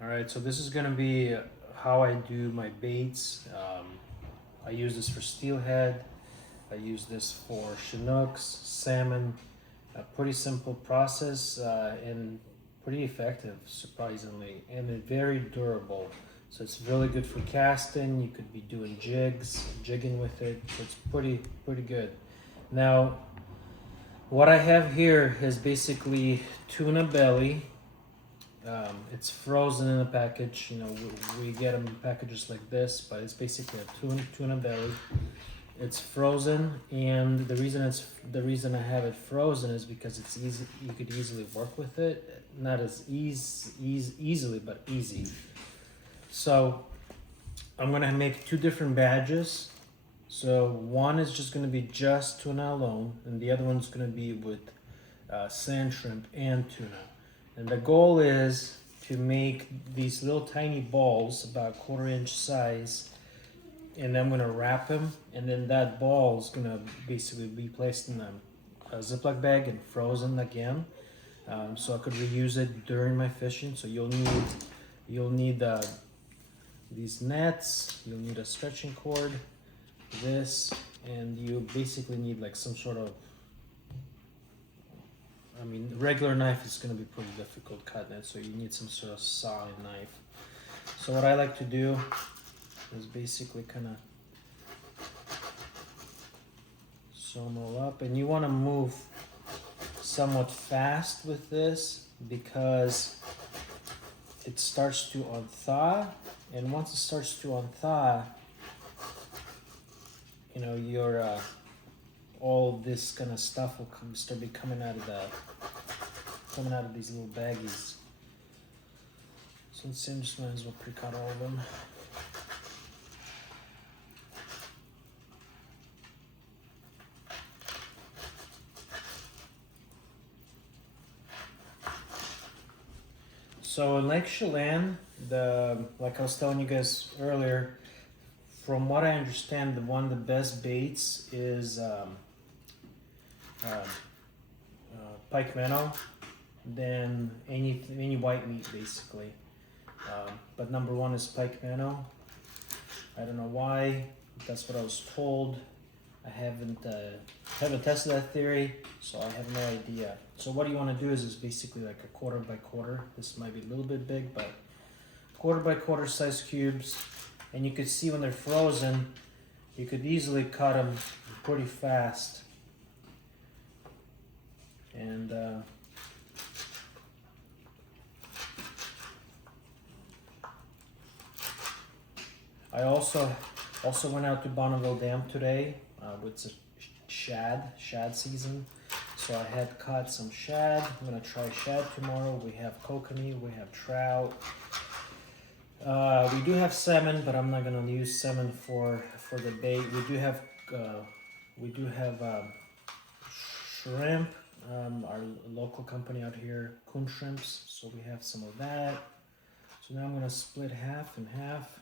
All right, so this is gonna be how I do my baits. I use this for steelhead. I use this for Chinooks, salmon. A pretty simple process and pretty effective, surprisingly, and very durable. So it's really good for casting. You could be doing jigging with it. So it's pretty good. Now, what I have here is basically tuna belly. It's frozen in a package. You know, we get them in packages like this, but it's basically a tuna belly. It's frozen, and the reason I have it frozen is because it's easy. You could easily work with it, not as easily, but easy. So I'm gonna make two different batches. So one is just gonna be just tuna alone, and the other one's gonna be with sand shrimp and tuna. And the goal is to make these little tiny balls about 1/4 inch size, and I'm gonna wrap them, and then that ball is gonna basically be placed in a Ziploc bag and frozen again, so I could reuse it during my fishing. So you'll need these nets, you'll need a stretching cord, this, and you basically need like some sort of, I mean, regular knife is going to be pretty difficult cutting it, so you need some sort of sawing knife. So what I like to do is basically kind of sew them all up, and you want to move somewhat fast with this because it starts to unthaw, and once it starts to unthaw, you know, your all this kind of stuff will start be coming out of these little baggies. So let's just might as well pre-cut all of them. So in Lake Chelan, like I was telling you guys earlier, from what I understand, one of the best baits is pike minnow, then any white meat basically. But number one is pike minnow. I don't know why. That's what I was told. I haven't tested that theory, so I have no idea. So what you want to do is basically like a 1/4 by 1/4. This might be a little bit big, but 1/4 by 1/4 size cubes, and you could see when they're frozen, you could easily cut them pretty fast. And I also went out to Bonneville Dam today with the shad season. So I had caught some shad. I'm gonna try shad tomorrow. We have kokanee, we have trout. We do have salmon, but I'm not gonna use salmon for the bait. We do have shrimp. Our local company out here, Coon Shrimps. So we have some of that. So now I'm gonna split half and half.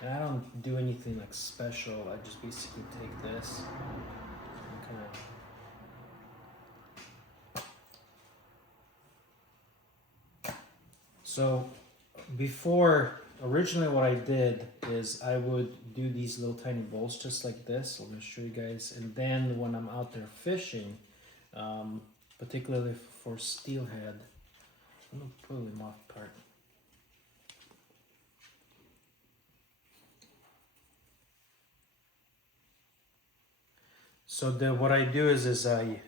And I don't do anything like special. I just basically take this and kind of. So before, originally what I did is I would do these little tiny bowls just like this. Let me show you guys. And then when I'm out there fishing, particularly for steelhead, I'm gonna pull them off apart. So what I do is I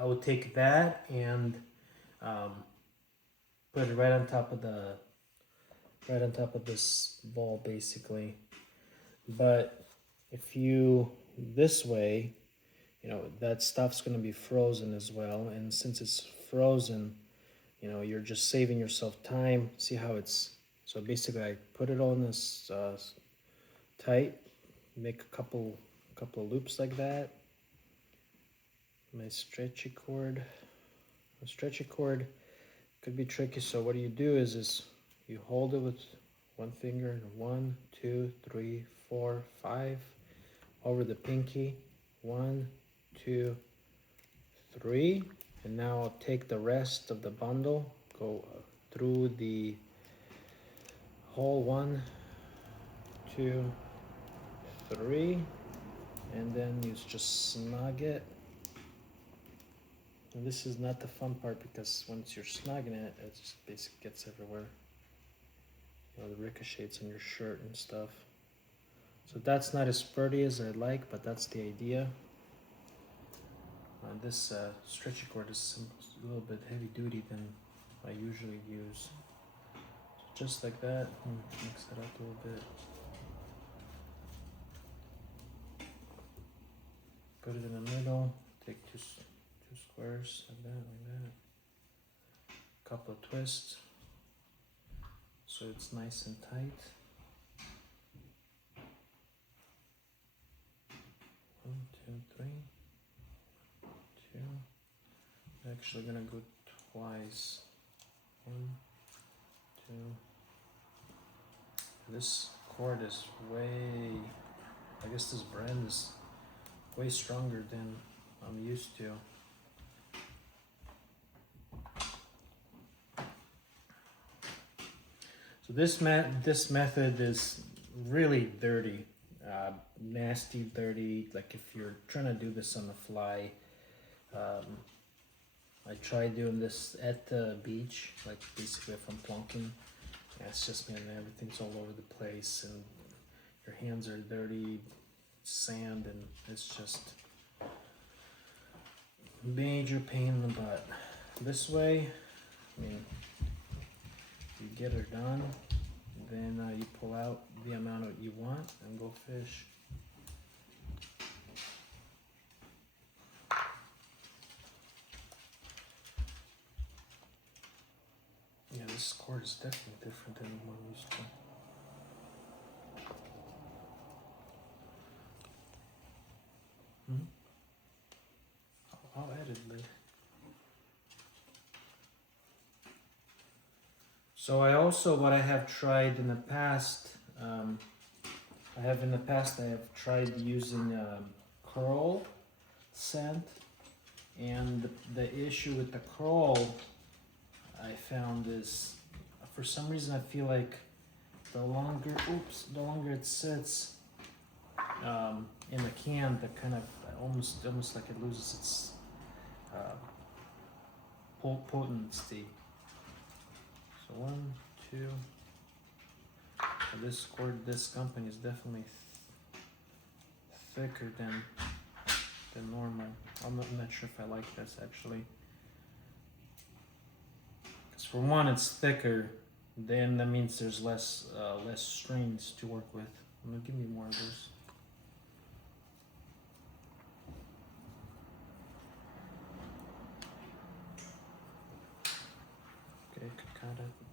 would take that and put it right on top of this ball basically. But if you this way, you know, that stuff's going to be frozen as well, and since it's frozen, you know, you're just saving yourself time. See how it's, so basically I put it on this tight, make a couple of loops like that. My stretchy cord. A stretchy cord could be tricky, so what you do is you hold it with one finger, 1, 2, 3, 4, 5, over the pinky, 1, 2, 3, and now I'll take the rest of the bundle, go through the hole 1, 2, 3, and then you just snug it. And this is not the fun part because once you're snugging it, it just basically gets everywhere. You know, the ricochets on your shirt and stuff. So that's not as sturdy as I like, but that's the idea. This stretchy cord is a little bit heavy duty than I usually use. So just like that, mix it up a little bit. Put it in the middle, take two squares like that. Couple of twists so it's nice and tight. 1, 2, 3. 2. I'm actually gonna go twice. 1, 2. This cord is I guess this brand is way stronger than I'm used to. So this method is really dirty, nasty, dirty. Like if you're trying to do this on the fly, I tried doing this at the beach, like basically if I'm plunking. Yeah, it's just, man, everything's all over the place and your hands are dirty, sand, and it's just major pain in the butt. This way, I mean, you get her done, then you pull out the amount that you want and go fish. Yeah, this cord is definitely different than the one I'm used to. I'll edit later. So what I have tried in the past, I have tried using curl scent, and the issue with the curl I found is, for some reason I feel like the longer it sits in the can, the kind of almost like it loses its potency. So 1, 2. This company is definitely thicker than normal. I'm not sure if I like this actually. Because for one, it's thicker. Then that means there's less strings to work with. I'm gonna give me more of this. Okay, cut it.